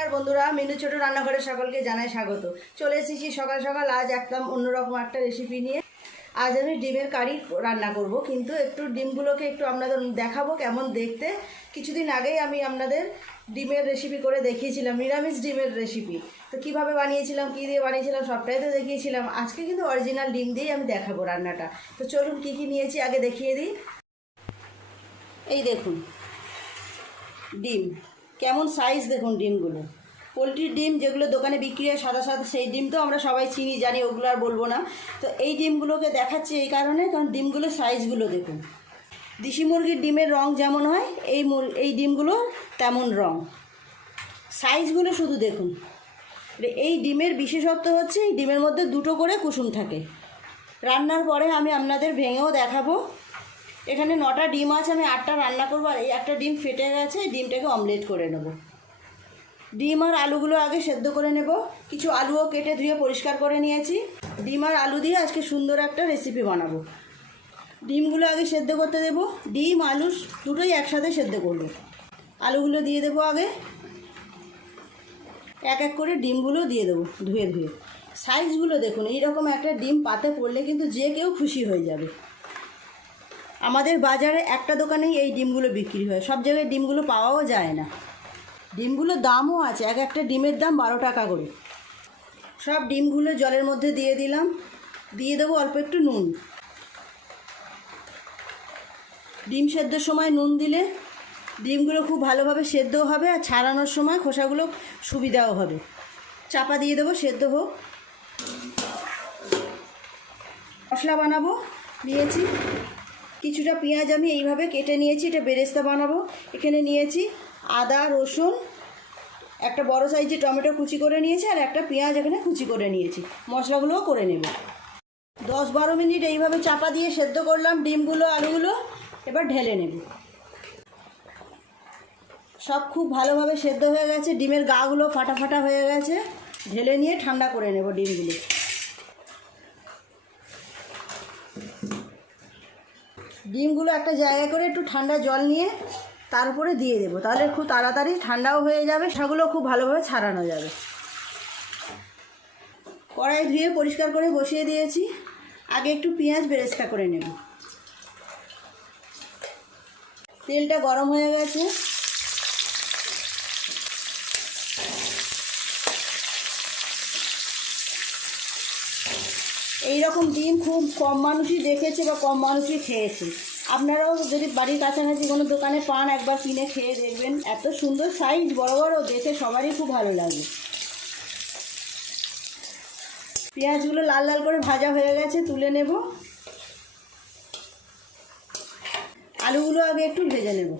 আর বন্ধুরা, মিনু ছোট রান্নাঘরে সকলকে জানাই স্বাগত। চলে এসেছি সকাল সকাল আজ একদম অন্যরকম একটা রেসিপি নিয়ে। আজ আমি ডিমের কারি রান্না করব, কিন্তু একটু ডিমগুলোকে একটু আপনাদের দেখাবো কেমন দেখতে। কিছুদিন আগেই আমি আপনাদের ডিমের রেসিপি করে দেখিয়েছিলাম, নিরামিষ ডিমের রেসিপি। তো কিভাবে বানিয়েছিলাম, কী দিয়ে বানিয়েছিলাম সবটাই তো দেখিয়েছিলাম। আজকে কিন্তু অরিজিনাল ডিম দিয়েই আমি দেখাবো রান্নাটা। তো চলুন কী কী নিয়েছি আগে দেখিয়ে দিই। এই দেখুন ডিম, কেমন সাইজ দেখুন ডিমগুলো। পোলট্রির ডিম যেগুলো দোকানে বিক্রি হয় সাদা সাদা, সেই ডিম তো আমরা সবাই চিনি জানি, ওগুলো আর বলবো না। তো এই ডিমগুলোকে দেখাচ্ছি এই কারণে, কারণ ডিমগুলোর সাইজগুলো দেখুন। দেশি মুরগির ডিমের রং যেমন হয়, এই ডিমগুলো তেমন রং। সাইজগুলো শুধু দেখুন। এই ডিমের বিশেষত্ব হচ্ছে এই ডিমের মধ্যে দুটো করে কুসুম থাকে। রান্নার পরে আমি আপনাদের ভেঙেও দেখাবো। এখানে 9টা ডিম আছে, আমি 8টা রান্না করবো। আর এই একটা ডিম ফেটে গেছে, ডিমটাকে অমলেট করে নেব। ডিম আর আলুগুলো আগে সেদ্ধ করে নেব। কিছু আলুও কেটে ধুয়ে পরিষ্কার করে নিয়েছি। ডিম আর আলু দিয়ে আজকে সুন্দর একটা রেসিপি বানাবো। ডিমগুলো আগে সেদ্ধ করতে দেব। ডিম আলু দুটোই একসাথে সেদ্ধ করব। আলুগুলো দিয়ে দেবো আগে, এক এক করে ডিমগুলো দিয়ে দেবো ধুয়ে ধুয়ে। সাইজগুলো দেখুন, এইরকম একটা ডিম পাতে পড়লে কিন্তু যে কেউ খুশি হয়ে যাবে। আমাদের বাজারে একটা দোকানেই এই ডিমগুলো বিক্রি হয়, সব জায়গায় ডিমগুলো পাওয়াও যায় না। ডিমগুলোর দামও আছে, এক একটা ডিমের দাম 12 টাকা করে। সব ডিমগুলো জলের মধ্যে দিয়ে দিলাম। দিয়ে দেবো অল্প একটু নুন। ডিম সেদ্ধর সময় নুন দিলে ডিমগুলো খুব ভালোভাবে সেদ্ধও হবে, আর ছাড়ানোর সময় খোসাগুলো সুবিধাও হবে। চাপা দিয়ে দেবো, সেদ্ধ হোক। মশলা বানাবো নিয়েছি। কিছুটা পেঁয়াজ আমি এইভাবে কেটে নিয়েছি, এটা বেরেস্তা বানাবো। এখানে নিয়েছি আদা রসুন, একটা বড় সাইজের টমেটো কুচি করে নিয়েছি, আর একটা পেঁয়াজ এখানে কুচি করে নিয়েছি। মশলাগুলোও করে নেব। 10-12 মিনিট এইভাবে চাপা দিয়ে সেদ্ধ করলাম ডিমগুলো আলুগুলো। এবার ঢেলে নেব। সব খুব ভালোভাবে সেদ্ধ হয়ে গেছে, ডিমের গাগুলো ফাটা ফাটা হয়ে গেছে। ঢেলে নিয়ে ঠান্ডা করে নেব ডিমগুলো। ডিমগুলো একটা জায়গায় করে একটু ঠান্ডা জল নিয়ে তার উপরে দিয়ে দেবো, তাহলে খুব তাড়াতাড়ি ঠান্ডাও হয়ে যাবে, সেগুলো খুব ভালোভাবে ছাড়ানো যাবে। কড়াই ধুয়ে পরিষ্কার করে বসিয়ে দিয়েছি। আগে একটু পেঁয়াজ বেরেস্তা করে নেব। তেলটা গরম হয়ে গেছে। এই রকম ডিম খুব কম মানুষই দেখেছে বা কম মানুষই খেয়েছে। আপনারাও যদি বাড়ির কাছাকাছি কোনো দোকানে পান, একবার কিনে খেয়ে দেখবেন। এত সুন্দর সাইজ, বড় বড়, দেখে সবারই খুব ভালো লাগে। পেঁয়াজগুলো লাল লাল করে ভাজা হয়ে গেছে, তুলে নেব। আলুগুলো আগে একটু ভেজে নেব।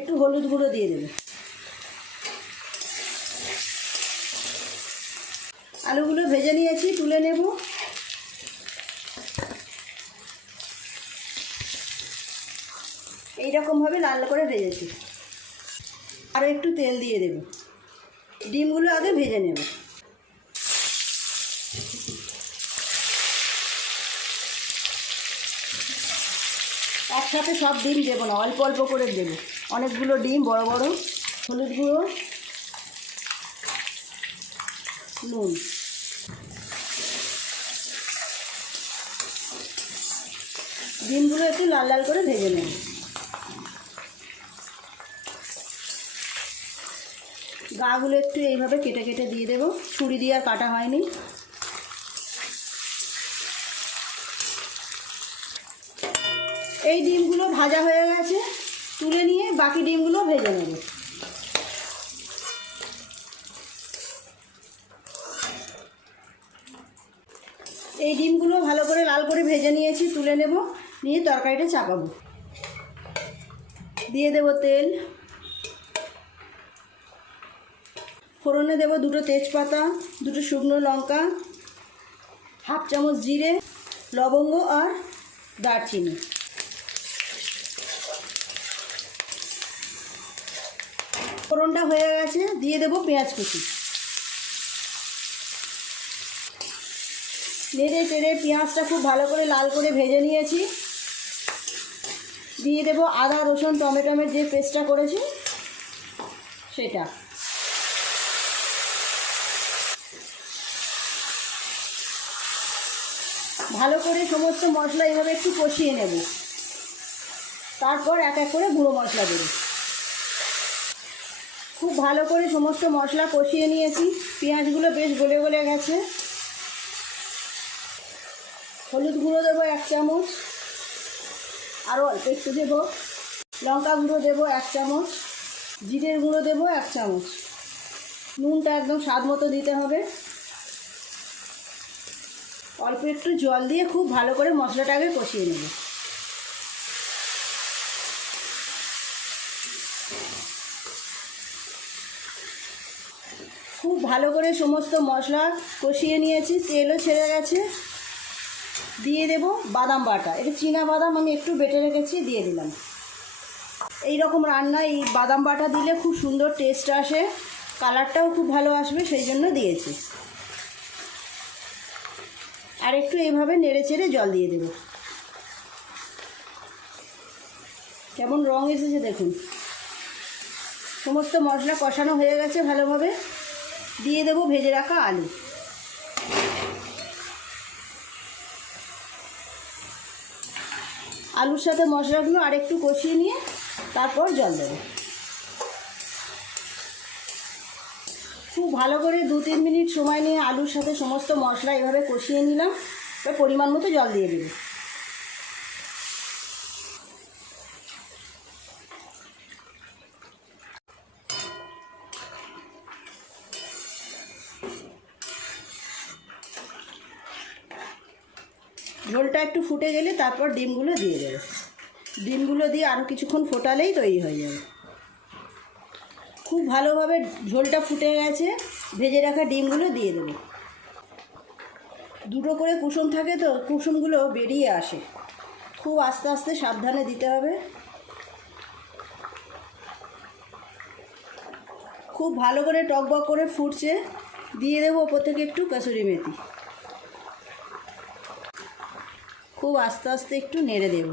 একটু হলুদ গুঁড়ো দিয়ে দেব। আলুগুলো ভেজে নিয়েছি, তুলে নেব। এইরকমভাবে লাল করে ভেজেছি। আরও একটু তেল দিয়ে দেব। ডিমগুলো আগে ভেজে নেব। একসাথে সব ডিম দেবো না, অল্প অল্প করে দেবো। অনেকগুলো ডিম, বড় বড়। হলুদ গুঁড়ো, নুন, ডিমগুলো একটু লাল লাল করে ভেজে নেব। গাগুলো একটু এইভাবে কেটে কেটে দিয়ে দেবো, ছুরি দিয়ে আর কাটা হয়নি। এই ডিমগুলো ভাজা হয়ে গেছে, তুলে নিয়ে বাকি ডিমগুলো ভেজে নেব। এই ডিমগুলো ভালো করে লাল করে ভেজে নিয়েছি, তুলে নেব। নিয়ে তরকারিটা চাপাবো। দিয়ে দেব তেল। ফোড়নে দেব 2টো তেজপাতা, 2টো শুকনো লঙ্কা, হাফ চামচ জিরে, লবঙ্গ আর দারচিনি। ফোড়নটা হয়ে গেছে, দিয়ে দেব পেঁয়াজ কুচি। নেড়ে চেড়ে পেঁয়াজটা খুব ভালো করে লাল করে ভেজে নিয়েছি। দিয়ে দেবো আদা রসুন টমেটোমের যে পেস্টটা করেছি সেটা। ভালো করে সমস্ত মশলা এভাবে একটু কষিয়ে নেব, তারপর এক এক করে গুঁড়ো মশলা দেব। খুব ভালো করে সমস্ত মশলা কষিয়ে নিয়েছি, পেঁয়াজগুলো বেশ গলে গলে গেছে। হলুদ গুঁড়ো দেবো 1 চামচ, আরও অল্প একটু দেবো। লঙ্কা গুঁড়ো দেবো 1 চামচ, জিরের গুঁড়ো দেবো 1 চামচ। নুনটা একদম স্বাদ মতো দিতে হবে। অল্প একটু জল দিয়ে খুব ভালো করে মশলাটাকে কষিয়ে নেব। খুব ভালো করে সমস্ত মশলা কষিয়ে নিয়েছি, তেলও ছেড়ে গেছে। দিয়ে দেব বাদাম বাটা, এটা চীনা বাদাম আমি একটু বেটে রেখেছি, দিয়ে দিলাম। এই রকম রান্না এই বাদাম বাটা দিলে খুব সুন্দর টেস্ট আসে, কালারটাও খুব ভালো আসবে, সেই জন্য দিয়েছি। আর একটু এইভাবে নেড়ে চেড়ে জল দিয়ে দেব। কেমন রং এসেছে দেখুন। সমস্ত মশলা কষানো হয়ে গেছে ভালোভাবে। দিয়ে দেব ভেজে রাখা আলু। আলুর সাথে মশলাগুলো আর একটু কষিয়ে নিয়ে তারপর জল দেব। খুব ভালো করে 2-3 মিনিট সময় নিয়ে আলুর সাথে সমস্ত মশলা এভাবে কষিয়ে নিলাম। এবার পরিমাণ মতো জল দিয়ে দেব। ঝোলটা একটু ফুটে গেলে তারপর ডিমগুলো দিয়ে দেবো। ডিমগুলো দিয়ে আরও কিছুক্ষণ ফোটালেই তৈরি হয়ে যাবে। খুব ভালোভাবে ঝোলটা ফুটে গেছে, ভেজে রাখা ডিমগুলো দিয়ে দেবো। 2টো করে কুসুম থাকে তো কুসুমগুলো বেরিয়ে আসে, খুব আস্তে আস্তে সাবধানে দিতে হবে। খুব ভালো করে টকবক করে ফুটছে, দিয়ে দেবো ওপর থেকে একটু কসুরি মেথি। খুব আস্তে আস্তে একটু নেড়ে দেব।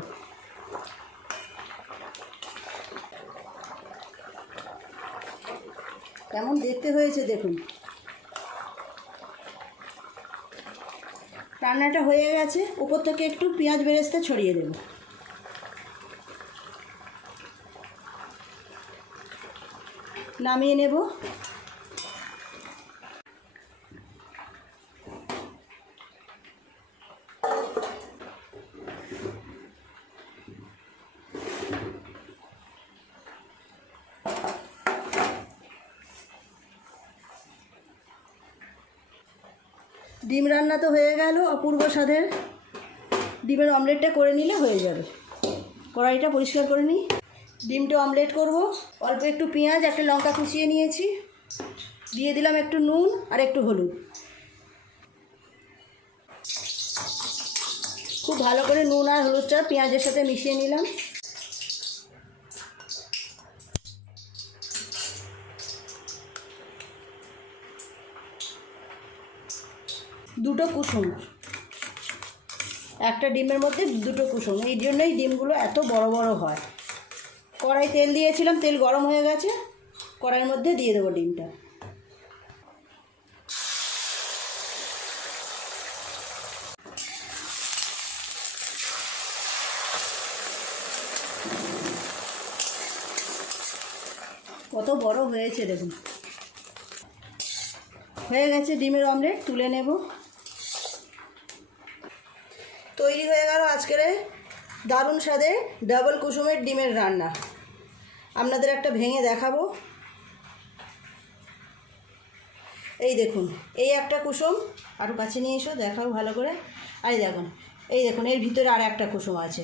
কেমন দেখতে হয়েছে দেখুন। রান্নাটা হয়ে গেছে, উপর থেকে একটু পেঁয়াজ বেরেস্তা ছড়িয়ে দেব। নামিয়ে নেব। ডিম রান্না তো হয়ে গেল অপূর্ব স্বাদের। ডিমের অমলেটটা করে নিলে হয়ে যাবে। কড়াইটা পরিষ্কার করে নিই। ডিমটা অমলেট করব। অল্প একটু পেঁয়াজ, একটা লঙ্কা কুচিয়ে নিয়েছি, দিয়ে দিলাম একটু নুন আর একটু হলুদ। খুব ভালো করে নুন আর হলুদটা পেঁয়াজের সাথে মিশিয়ে নিলাম। দুটো কুসুম, একটা ডিমের মধ্যে 2টো কুসুম, এই জন্যই ডিমগুলো এত বড় বড় হয়। কড়াই তেল দিয়েছিলাম, তেল গরম হয়ে গেছে, কড়াইয়ের মধ্যে দিয়ে দেবো ডিমটা। কত বড় হয়েছে দেখুন। হয়ে গেছে ডিমের অমলেট, তুলে নেব। তৈরি হয়ে গেল আজকের দারুণ স্বাদের ডাবল কুসুমের ডিমের রান্না। আপনাদের একটা ভেঙে দেখাবো। এই দেখুন, এই একটা কুসুম, আরও কাছে নিয়ে এসো দেখাও ভালো করে। আর দেখুন, এই দেখুন এর ভিতরে আর একটা কুসুম আছে।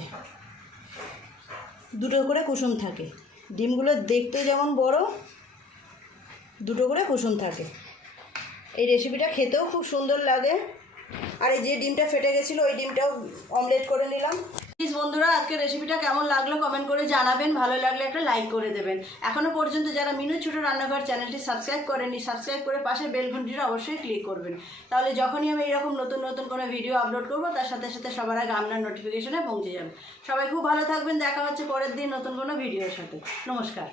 2টো করে কুসুম থাকে। ডিমগুলো দেখতে যেমন বড়, 2টো করে কুসুম থাকে। এই রেসিপিটা খেতেও খুব সুন্দর লাগে। আর এই যে ডিমটা ফেটে গেছিলো ওই ডিমটাও অমলেট করে নিলাম। প্লিজ বন্ধুরা আজকের রেসিপিটা কেমন লাগলো কমেন্ট করে জানাবেন, ভালো লাগলে একটা লাইক করে দেবেন। এখনো পর্যন্ত যারা মিনু ছোট রান্নাঘর চ্যানেলটি সাবস্ক্রাইব করেননি, সাবস্ক্রাইব করে পাশে বেল ঘন্টিটা অবশ্যই ক্লিক করবেন, তাহলে যখনই আমি এরকম নতুন নতুন কোনো ভিডিও আপলোড করব তার সাথে সাথে সবার আগে আপনার নোটিফিকেশনে পৌঁছে যাবে। সবাই খুব ভালো থাকবেন, দেখা হচ্ছে পরের দিন নতুন কোনো ভিডিওর সাথে। নমস্কার।